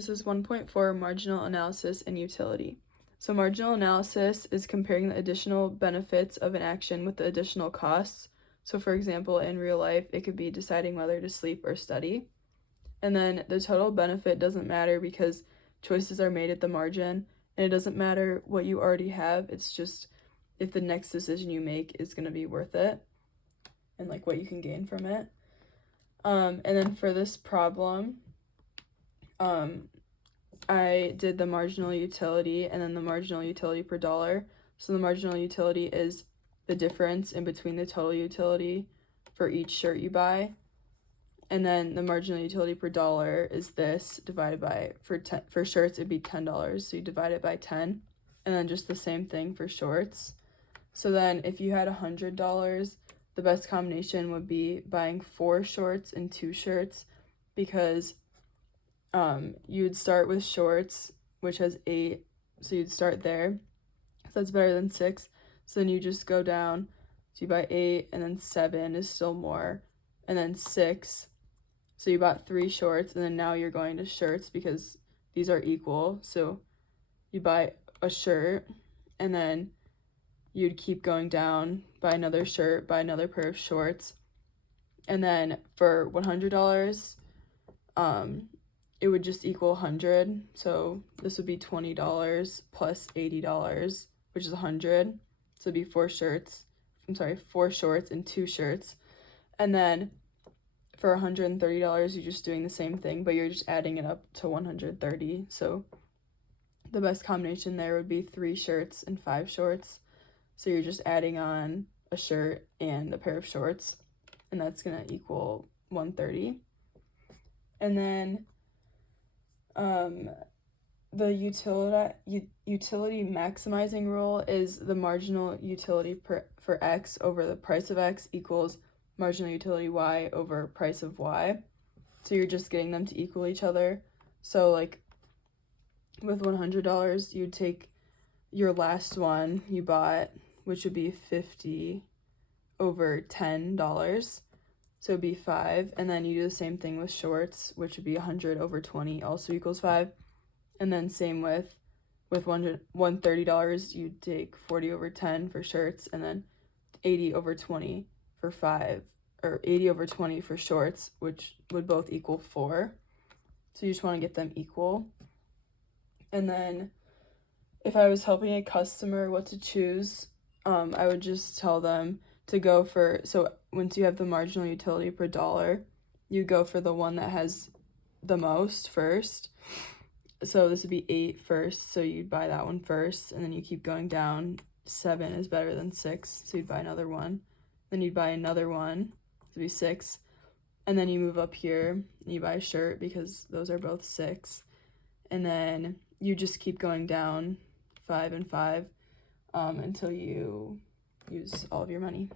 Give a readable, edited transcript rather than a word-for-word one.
This is 1.4 marginal analysis and utility. So marginal analysis is comparing the additional benefits of an action with the additional costs. So for example, in real life, it could be deciding whether to sleep or study. And then the total benefit doesn't matter because choices are made at the margin, and it doesn't matter what you already have. It's just if the next decision you make is going to be worth it and like what you can gain from it. And then for this problem, I did the marginal utility and then the marginal utility per dollar. So the marginal utility is the difference in between the total utility for each shirt you buy. And then the marginal utility per dollar is this divided by, for shirts, it'd be $10. So you divide it by 10. And then just the same thing for shorts. So then if you had $100, the best combination would be buying 4 shorts and 2 shirts, because you would start with shorts, which has 8, so you'd start there. So that's better than 6. So then you just go down, so you buy 8, and then 7 is still more, and then 6. So you bought 3 shorts, and then now you're going to shirts because these are equal. So you buy a shirt, and then you'd keep going down, buy another shirt, buy another pair of shorts. And then for $100, it would just equal 100. So this would be $20 plus $80, which is 100. So it'd be 4 shorts and 2 shirts. And then for $130, you're just doing the same thing, but you're just adding it up to 130. So the best combination there would be 3 shirts and 5 shorts. So you're just adding on a shirt and a pair of shorts, and that's gonna equal 130. And then the utility maximizing rule is the marginal utility for X over the price of X equals marginal utility Y over price of Y. So you're just getting them to equal each other. So like with $100, you'd take your last one you bought, which would be 50 over $10. So it'd be 5. And then you do the same thing with shorts, which would be 100 over 20, also equals 5. And then same with $130, you'd take 40 over 10 for shirts, and then 80 over 20 for 5, or 80 over 20 for shorts, which would both equal 4. So you just want to get them equal. And then if I was helping a customer what to choose, I would just tell them to go for, so once you have the marginal utility per dollar, you go for the one that has the most first. So this would be 8 first, so you'd buy that one first, and then you keep going down. 7 is better than 6, so you'd buy another one. Then you'd buy another one, so it'd be 6. And then you move up here, and you buy a shirt because those are both 6. And then you just keep going down 5 and 5 until you use all of your money.